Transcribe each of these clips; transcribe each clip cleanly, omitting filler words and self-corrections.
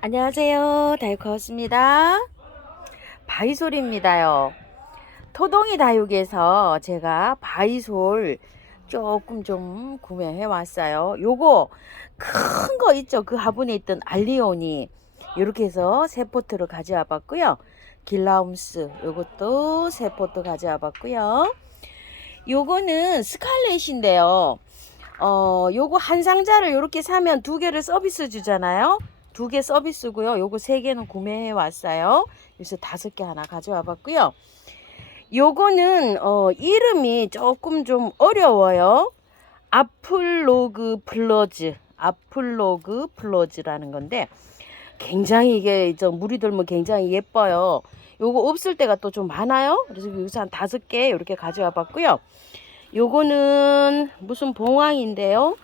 안녕하세요. 다육하우스입니다. 바이솔입니다요. 토동이 다육에서 제가 바이솔 조금 좀 구매해 왔어요. 요거 큰 거 있죠? 그 화분에 있던 알리오니 이렇게 해서 세 포트를 가져와 봤고요. 길라움스 요것도 세 포트 가져와 봤고요. 요거는 스칼렛인데요. 요거 한 상자를 이렇게 사면 두 개를 서비스 주잖아요. 두 개 서비스고요. 요거 세 개는 구매해 왔어요. 그래서 5개 하나 가져와 봤고요. 요거는 이름이 조금 좀 어려워요. 아플로그 플러즈라는 건데 굉장히 이게 물이 들면 굉장히 예뻐요. 요거 없을 때가 또 좀 많아요. 그래서 여기서 한 5개 이렇게 가져와 봤고요. 요거는 무슨 봉황인데요.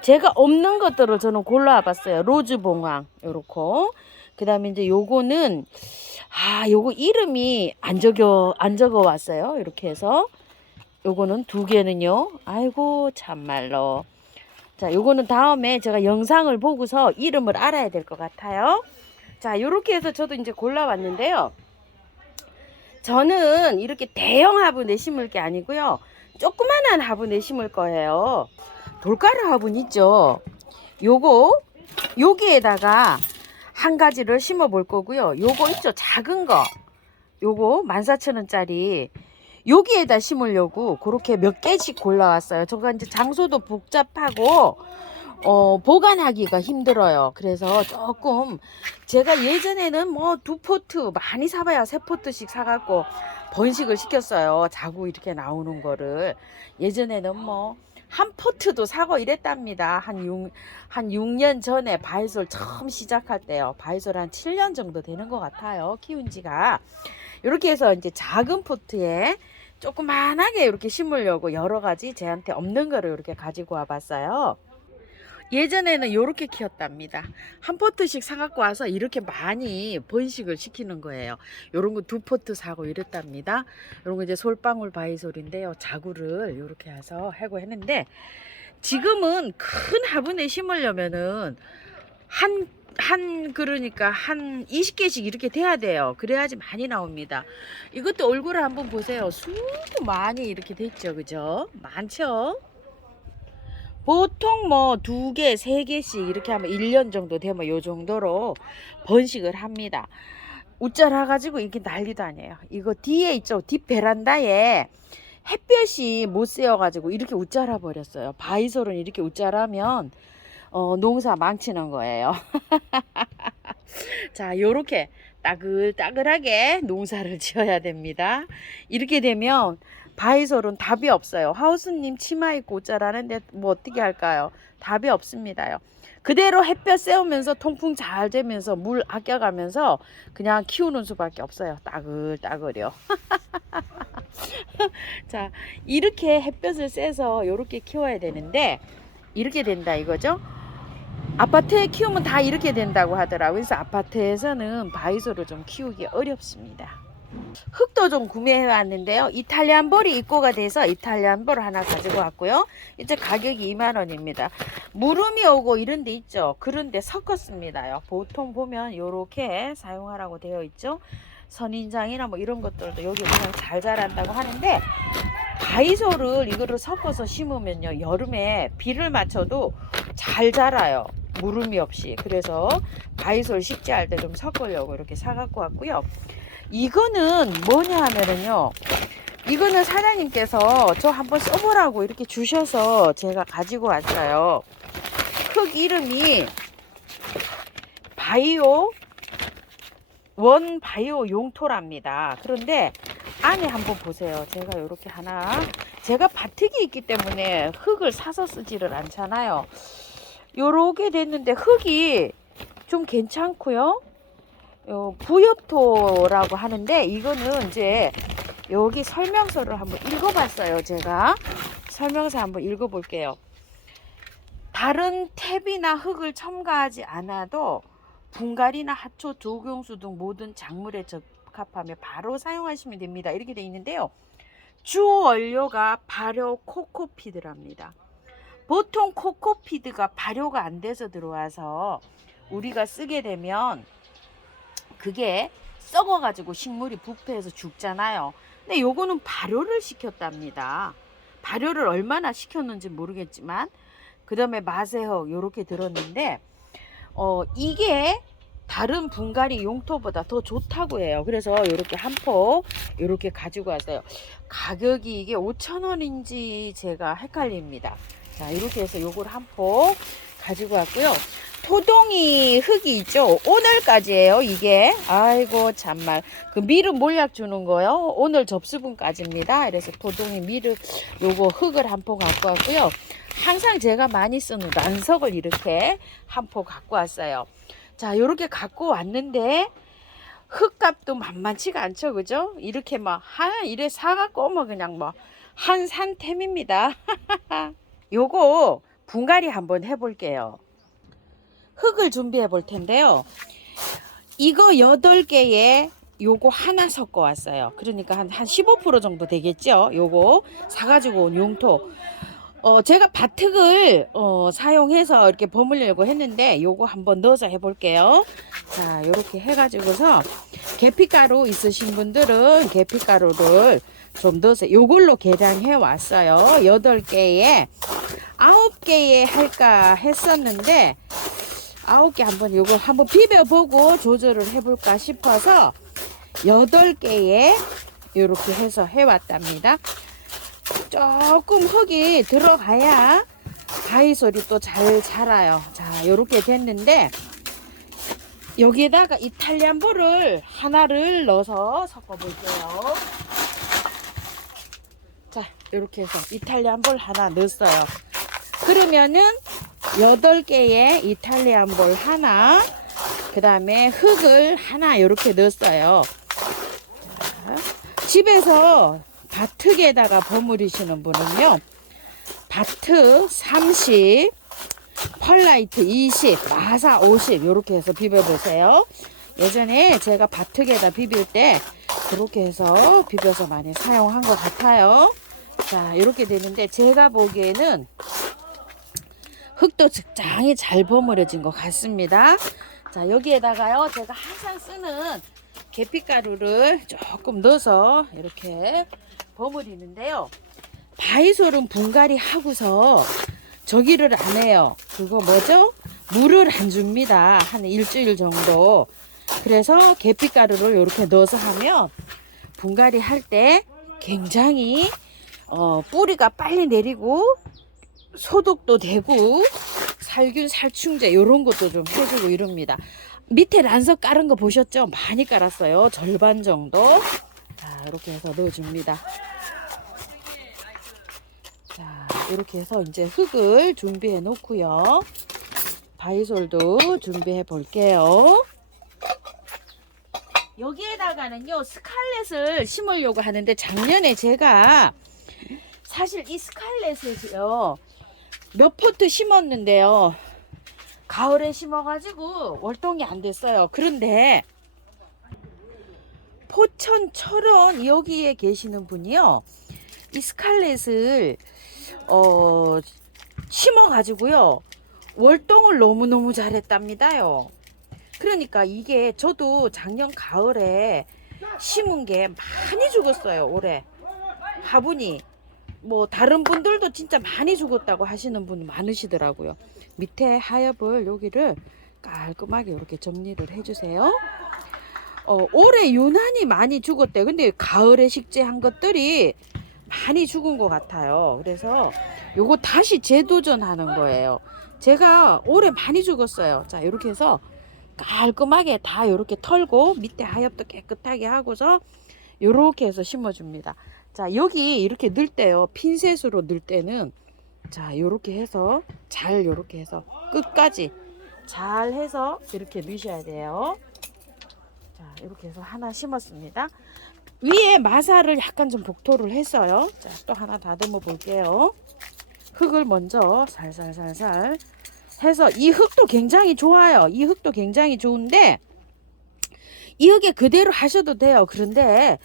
제가 없는 것들을 저는 골라와 봤어요. 로즈 봉황 요렇고. 그 다음에 이제 요거는 요거 이름이 안 적어 왔어요. 이렇게 해서 요거는 2개는요. 아이고 참말로. 자, 요거는 다음에 제가 영상을 보고서 이름을 알아야 될 것 같아요. 자, 요렇게 해서 저도 이제 골라왔는데요. 저는 이렇게 대형 화분에 심을 게 아니고요. 조그만한 화분에 심을 거예요. 돌가루 화분 있죠. 요거 여기에다가 한 가지를 심어 볼 거고요. 요거 있죠. 작은 거. 요거 14,000원짜리 여기에다 심으려고 그렇게 몇 개씩 골라왔어요. 저가 이제 장소도 복잡하고 보관하기가 힘들어요. 그래서 조금 제가 예전에는 뭐 2포트 많이 사봐야 3포트씩 사갖고 번식을 시켰어요. 자구 이렇게 나오는 거를. 예전에는 뭐 한 포트도 사고 이랬답니다. 한 6년 전에 바이솔 처음 시작할 때요. 바이솔 한 7년 정도 되는 것 같아요. 키운 지가. 이렇게 해서 이제 작은 포트에 조그만하게 이렇게 심으려고 여러 가지 제한테 없는 거를 이렇게 가지고 와 봤어요. 예전에는 이렇게 키웠답니다. 한 포트씩 사갖고 와서 이렇게 많이 번식을 시키는 거예요. 요런 거 2포트 사고 이랬답니다. 요런 거 이제 솔방울 바이솔인데요. 자구를 이렇게 해서 하고 했는데 지금은 큰 화분에 심으려면은 그러니까 한 20개씩 이렇게 돼야 돼요. 그래야지 많이 나옵니다. 이것도 얼굴을 한번 보세요. 수도 많이 이렇게 됐죠. 그죠? 많죠? 보통 뭐 2개, 3개씩 이렇게 하면 1년 정도 되면 요 정도로 번식을 합니다. 웃자라 가지고 이게 난리도 아니에요. 이거 뒤에 있죠. 뒷 베란다에 햇볕이 못 쐬어 가지고 이렇게 웃자라 버렸어요. 바이솔은 이렇게 웃자라면 농사 망치는 거예요. 자, 요렇게 따글따글하게 농사를 지어야 됩니다. 이렇게 되면 바이솔은 답이 없어요. 하우스님 치마 입고 옷자라는데 뭐 어떻게 할까요? 답이 없습니다요. 그대로 햇볕 쐬우면서 통풍 잘 되면서 물 아껴가면서 그냥 키우는 수밖에 없어요. 따글따글요. 자, 이렇게 햇볕을 쐬서 이렇게 키워야 되는데 이렇게 된다 이거죠. 아파트에 키우면 다 이렇게 된다고 하더라고요. 그래서 아파트에서는 바이솔을 좀 키우기 어렵습니다. 흙도 좀 구매해 왔는데요. 이탈리안 볼이 입고가 돼서 이탈리안 볼 하나 가지고 왔고요. 이제 가격이 2만원입니다. 무름이 오고 이런 데 있죠. 그런 데 섞었습니다요. 보통 보면 이렇게 사용하라고 되어 있죠. 선인장이나 뭐 이런 것들도 여기 그냥 잘 자란다고 하는데 바이솔을 이거를 섞어서 심으면요. 여름에 비를 맞춰도 잘 자라요. 무름이 없이. 그래서 바이솔 식재할 때 좀 섞으려고 이렇게 사갖고 왔고요. 이거는 뭐냐 하면은요. 이거는 사장님께서 저 한번 써보라고 이렇게 주셔서 제가 가지고 왔어요. 흙 이름이 원 바이오 용토랍니다. 그런데 안에 한번 보세요. 제가 이렇게 하나, 제가 바특이 있기 때문에 흙을 사서 쓰지를 않잖아요. 요렇게 됐는데 흙이 좀 괜찮고요. 부엽토라고 하는데 이거는 이제 여기 설명서를 한번 읽어봤어요. 제가 설명서 한번 읽어볼게요. 다른 탭이나 흙을 첨가하지 않아도 분갈이나 하초, 두경수 등 모든 작물에 적합하며 바로 사용하시면 됩니다. 이렇게 되어 있는데요. 주 원료가 발효 코코피드랍니다. 보통 코코피드가 발효가 안 돼서 들어와서 우리가 쓰게 되면 그게 썩어가지고 식물이 부패해서 죽잖아요. 근데 요거는 발효를 시켰답니다. 발효를 얼마나 시켰는지 모르겠지만 그 다음에 마세허 요렇게 들었는데 이게 다른 분갈이 용토보다 더 좋다고 해요. 그래서 이렇게 한 포 이렇게 가지고 왔어요. 가격이 이게 5,000원인지 제가 헷갈립니다. 자, 이렇게 해서 요걸 한 포 가지고 왔고요. 토동이 흙이 있죠. 오늘까지예요, 이게. 아이고 참말. 그 미륵 몰약 주는 거요. 오늘 접수분까지입니다. 그래서 토동이 미륵 요거 흙을 한 포 갖고 왔고요. 항상 제가 많이 쓰는 란석을 이렇게 한 포 갖고 왔어요. 자, 요렇게 갖고 왔는데 흙값도 만만치가 않죠, 그죠? 이렇게 막 이래 사갖고 오면 그냥 뭐 한 산템입니다. 요거 분갈이 한번 해볼게요. 흙을 준비해 볼 텐데요. 이거 8개에 요거 하나 섞어 왔어요. 그러니까 한 15% 정도 되겠죠. 요거 사가지고 온 용토. 제가 바특을 사용해서 이렇게 버무리려고 했는데 요거 한번 넣어서 해볼게요. 자, 요렇게 해가지고서 계피가루 있으신 분들은 계피가루를 좀 넣으세요. 요걸로 계량해 왔어요. 8개에 9개에 할까 했었는데 9개 한번 요거 한번 비벼보고 조절을 해볼까 싶어서 8개에 요렇게 해서 해왔답니다. 조금 흙이 들어가야 바위솔이 또 잘 자라요. 자, 요렇게 됐는데 여기에다가 이탈리안 볼을 하나를 넣어서 섞어 볼게요. 자, 요렇게 해서 이탈리안 볼 하나 넣었어요. 그러면은 8개의 이탈리안 볼 하나, 그 다음에 흙을 하나 요렇게 넣었어요. 자, 집에서 바특에다가 버무리시는 분은요, 바트 30, 펄라이트 20, 마사 50 요렇게 해서 비벼보세요. 예전에 제가 바특에다 비빌 때 그렇게 해서 비벼서 많이 사용한 것 같아요. 자, 이렇게 되는데 제가 보기에는 흙도 적당히 잘 버무려진 것 같습니다. 자, 여기에다가요, 제가 항상 쓰는 계피가루를 조금 넣어서 이렇게 버무리는데요. 바위솔은 분갈이 하고서 저기를 안 해요. 그거 뭐죠? 물을 안 줍니다. 한 일주일 정도. 그래서 계피가루를 이렇게 넣어서 하면 분갈이 할 때 굉장히 뿌리가 빨리 내리고 소독도 되고 살균 살충제 이런 것도 좀 해주고 이럽니다. 밑에 란석 깔은 거 보셨죠? 많이 깔았어요. 절반 정도. 자, 이렇게 해서 넣어줍니다. 자, 이렇게 해서 이제 흙을 준비해 놓고요. 바위솔도 준비해 볼게요. 여기에다가는요, 스칼렛을 심으려고 하는데 작년에 제가 사실 이 스칼렛을요 몇 포트 심었는데요, 가을에 심어가지고 월동이 안 됐어요. 그런데 포천철원 여기에 계시는 분이요, 이 스칼렛을 심어가지고요 월동을 너무너무 잘했답니다요. 그러니까 이게 저도 작년 가을에 심은 게 많이 죽었어요. 올해 화분이 뭐 다른 분들도 진짜 많이 죽었다고 하시는 분이 많으시더라고요. 밑에 하엽을 여기를 깔끔하게 이렇게 정리를 해주세요. 올해 유난히 많이 죽었대요. 근데 가을에 식재한 것들이 많이 죽은 것 같아요. 그래서 요거 다시 재도전하는 거예요. 제가 올해 많이 죽었어요. 자, 이렇게 해서 깔끔하게 다 이렇게 털고 밑에 하엽도 깨끗하게 하고서 이렇게 해서 심어줍니다. 자, 여기 이렇게 넣을 때요, 핀셋으로 넣을 때는 자, 이렇게 해서 잘 이렇게 해서 끝까지 잘 해서 이렇게 넣으셔야 돼요. 자, 이렇게 해서 하나 심었습니다. 위에 마사를 약간 좀 복토를 했어요. 자, 또 하나 다듬어 볼게요. 흙을 먼저 살살살살 해서, 이 흙도 굉장히 좋아요. 이 흙도 굉장히 좋은데 이 흙에 그대로 하셔도 돼요. 그런데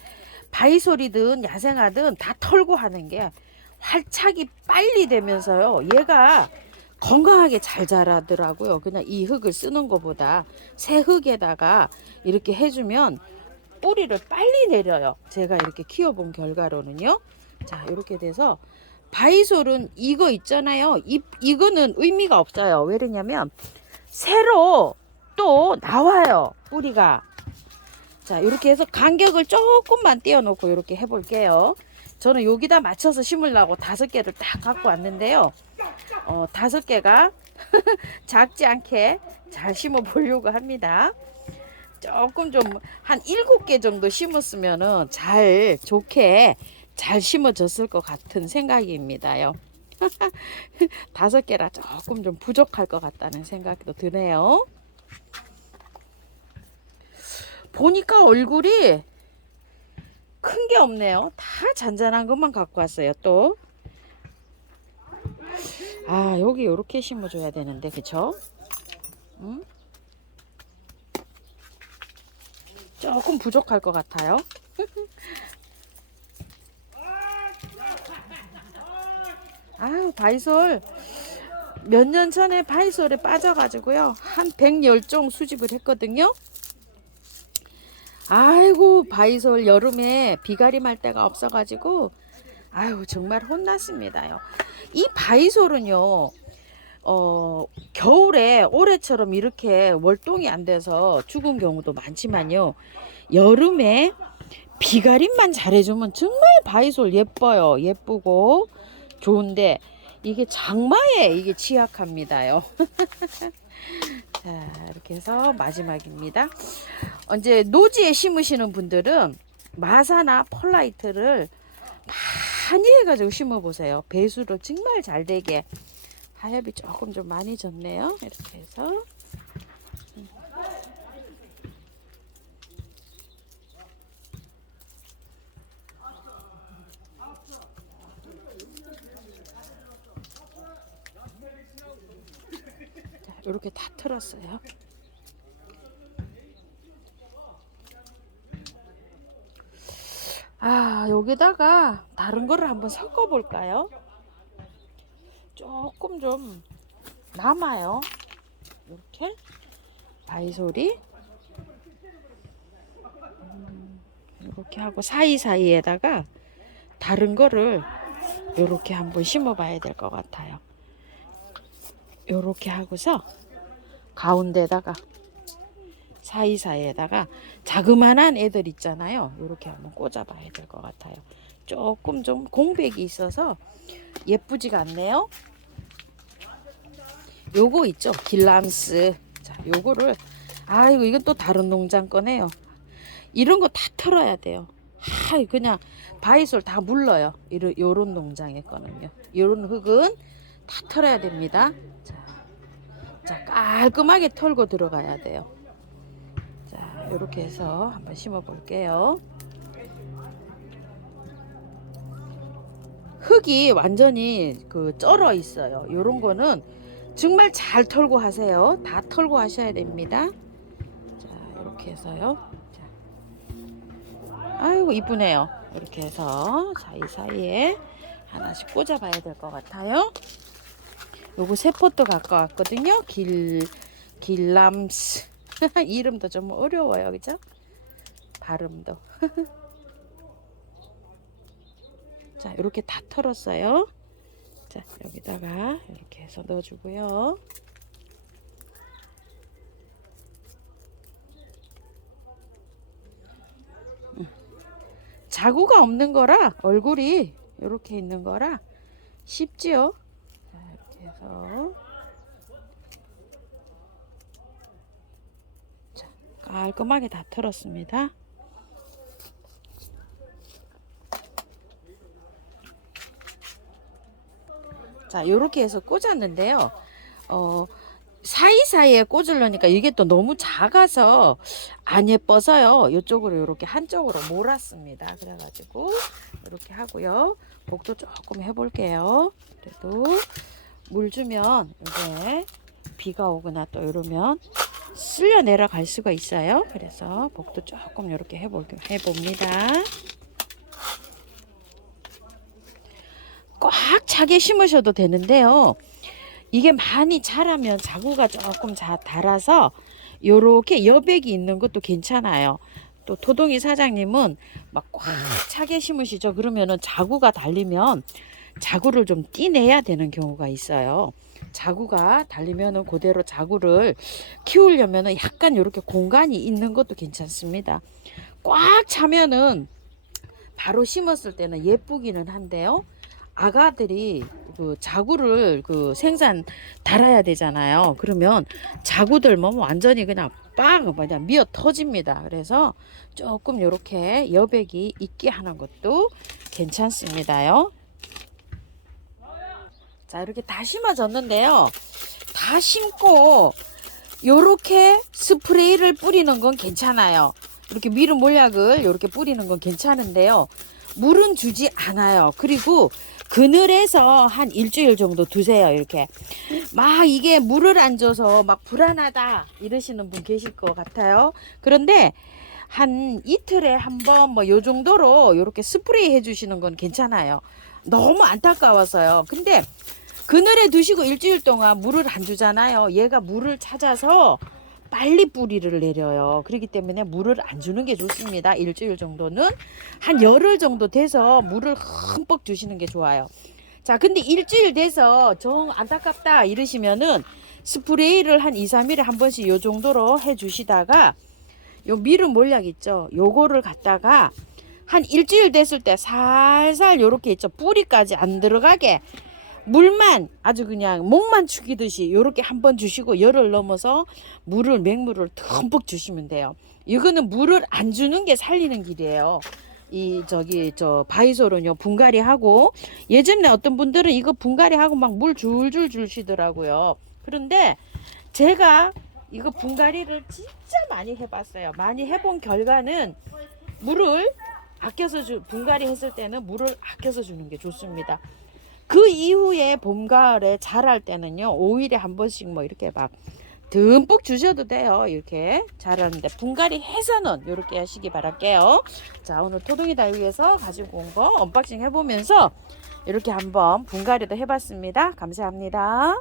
바위솔이든 야생화든 다 털고 하는 게 활착이 빨리 되면서요, 얘가 건강하게 잘 자라더라고요. 그냥 이 흙을 쓰는 것보다 새 흙에다가 이렇게 해주면 뿌리를 빨리 내려요. 제가 이렇게 키워본 결과로는요. 자, 이렇게 돼서 바이솔은 이거 있잖아요. 이거는 의미가 없어요. 왜 그러냐면 새로 또 나와요. 뿌리가. 자, 이렇게 해서 간격을 조금만 띄워놓고 이렇게 해볼게요. 저는 여기다 맞춰서 심으려고 5개를 딱 갖고 왔는데요. 5개가 작지 않게 잘 심어 보려고 합니다. 조금 좀 한 7개 정도 심었으면은 잘 좋게 잘 심어졌을 것 같은 생각입니다요. 5개라 조금 좀 부족할 것 같다는 생각도 드네요. 보니까 얼굴이 큰 게 없네요. 다 잔잔한 것만 갖고 왔어요. 또 여기 이렇게 심어줘야 되는데, 그쵸? 응? 조금 부족할 것 같아요. 바이솔 몇 년 전에 바이솔에 빠져가지고요, 한 110종 수집을 했거든요. 아이고, 바이솔 여름에 비가림할 데가 없어가지고 정말 혼났습니다요. 이 바이솔은요, 겨울에 올해처럼 이렇게 월동이 안 돼서 죽은 경우도 많지만요, 여름에 비가림만 잘해주면 정말 바이솔 예뻐요. 예쁘고 좋은데 이게 장마에 이게 취약합니다요. 자, 이렇게 해서 마지막입니다. 이제 노지에 심으시는 분들은 마사나 펄라이트를 많이 해가지고 심어보세요. 배수를 정말 잘 되게. 하엽이 조금 좀 많이 졌네요. 이렇게 해서 이렇게 다 틀었어요. 여기다가 다른 거를 한번 섞어 볼까요? 조금 좀 남아요. 이렇게 바이솔이 이렇게 하고 사이사이에다가 다른 거를 이렇게 한번 심어 봐야 될 것 같아요. 이렇게 하고서 가운데다가 사이사이에다가 자그만한 애들 있잖아요. 이렇게 한번 꽂아 봐야 될 것 같아요. 조금 좀 공백이 있어서 예쁘지가 않네요. 요거 있죠, 길람스. 자, 요거를 이건 또 다른 농장 거네요. 이런 거 다 털어야 돼요. 그냥 바이솔 다 물러요. 요런 농장의 거는요. 요런 흙은 다 털어야 됩니다. 자, 깔끔하게 털고 들어가야 돼요. 자, 요렇게 해서 한번 심어 볼게요. 흙이 완전히 쩔어 있어요. 요런 거는 정말 잘 털고 하세요. 다 털고 하셔야 됩니다. 자, 이렇게 해서요. 자. 아이고, 이쁘네요. 이렇게 해서 사이사이에 하나씩 꽂아 봐야 될 것 같아요. 요거 세 포트 갖고 왔거든요. 길람스. 이름도 좀 어려워요. 그죠? 발음도. 자, 이렇게 다 털었어요. 자, 여기다가 이렇게 해서 넣어주고요. 자구가 없는 거라, 얼굴이 이렇게 있는 거라 쉽지요. 자, 이렇게 해서 자, 깔끔하게 다 털었습니다. 자, 요렇게 해서 꽂았는데요. 사이사이에 꽂으려니까 이게 또 너무 작아서 안 예뻐서요. 이쪽으로 이렇게 한쪽으로 몰았습니다. 그래가지고 이렇게 하고요. 복도 조금 해볼게요. 그래도 물 주면 이게 비가 오거나 또 이러면 쓸려 내려갈 수가 있어요. 그래서 복도 조금 이렇게 해봅니다. 꽉 차게 심으셔도 되는데요. 이게 많이 자라면 자구가 조금 달아서 요렇게 여백이 있는 것도 괜찮아요. 또 토동이 사장님은 막 꽉 차게 심으시죠. 그러면은 자구가 달리면 자구를 좀 떼내야 되는 경우가 있어요. 자구가 달리면은 그대로 자구를 키우려면은 약간 이렇게 공간이 있는 것도 괜찮습니다. 꽉 차면은 바로 심었을 때는 예쁘기는 한데요. 아가들이 그 자구를 그 생산 달아야 되잖아요. 그러면 자구들 뭐 완전히 그냥 빵 그냥 미어 터집니다. 그래서 조금 이렇게 여백이 있게 하는 것도 괜찮습니다요. 자, 이렇게 다 심어졌는데요. 다 심고 요렇게 스프레이를 뿌리는 건 괜찮아요. 이렇게 미름 몰약을 이렇게 뿌리는 건 괜찮은데요. 물은 주지 않아요. 그리고 그늘에서 한 일주일 정도 두세요. 이렇게 막 이게 물을 안 줘서 막 불안하다 이러시는 분 계실 것 같아요. 그런데 한 이틀에 한 번 뭐 요 정도로 이렇게 스프레이 해주시는 건 괜찮아요. 너무 안타까워서요. 근데 그늘에 두시고 일주일 동안 물을 안 주잖아요. 얘가 물을 찾아서 빨리 뿌리를 내려요. 그렇기 때문에 물을 안 주는 게 좋습니다. 일주일 정도는 한 열흘 정도 돼서 물을 흠뻑 주시는 게 좋아요. 자, 근데 일주일 돼서 정 안타깝다 이러시면은 스프레이를 한 2, 3일에 한 번씩 요 정도로 해 주시다가 요 미름 몰약 있죠. 요거를 갖다가 한 일주일 됐을 때 살살 요렇게 있죠. 뿌리까지 안 들어가게 물만 아주 그냥 목만 축이듯이 요렇게 한번 주시고 열을 넘어서 맹물을 듬뿍 주시면 돼요. 이거는 물을 안 주는 게 살리는 길이에요. 저 바이솔은요 분갈이 하고 예전에 어떤 분들은 이거 분갈이 하고 막 물 줄줄 주시더라고요. 그런데 제가 이거 분갈이를 진짜 많이 해봤어요. 많이 해본 결과는 물을 분갈이 했을 때는 물을 아껴서 주는 게 좋습니다. 그 이후에 봄, 가을에 자랄 때는요 5일에 한 번씩 뭐 이렇게 막 듬뿍 주셔도 돼요. 이렇게 자라는데 분갈이 해서는 이렇게 하시기 바랄게요. 자, 오늘 토동이 달위에서 가지고 온 거 언박싱 해보면서 이렇게 한번 분갈이도 해봤습니다. 감사합니다.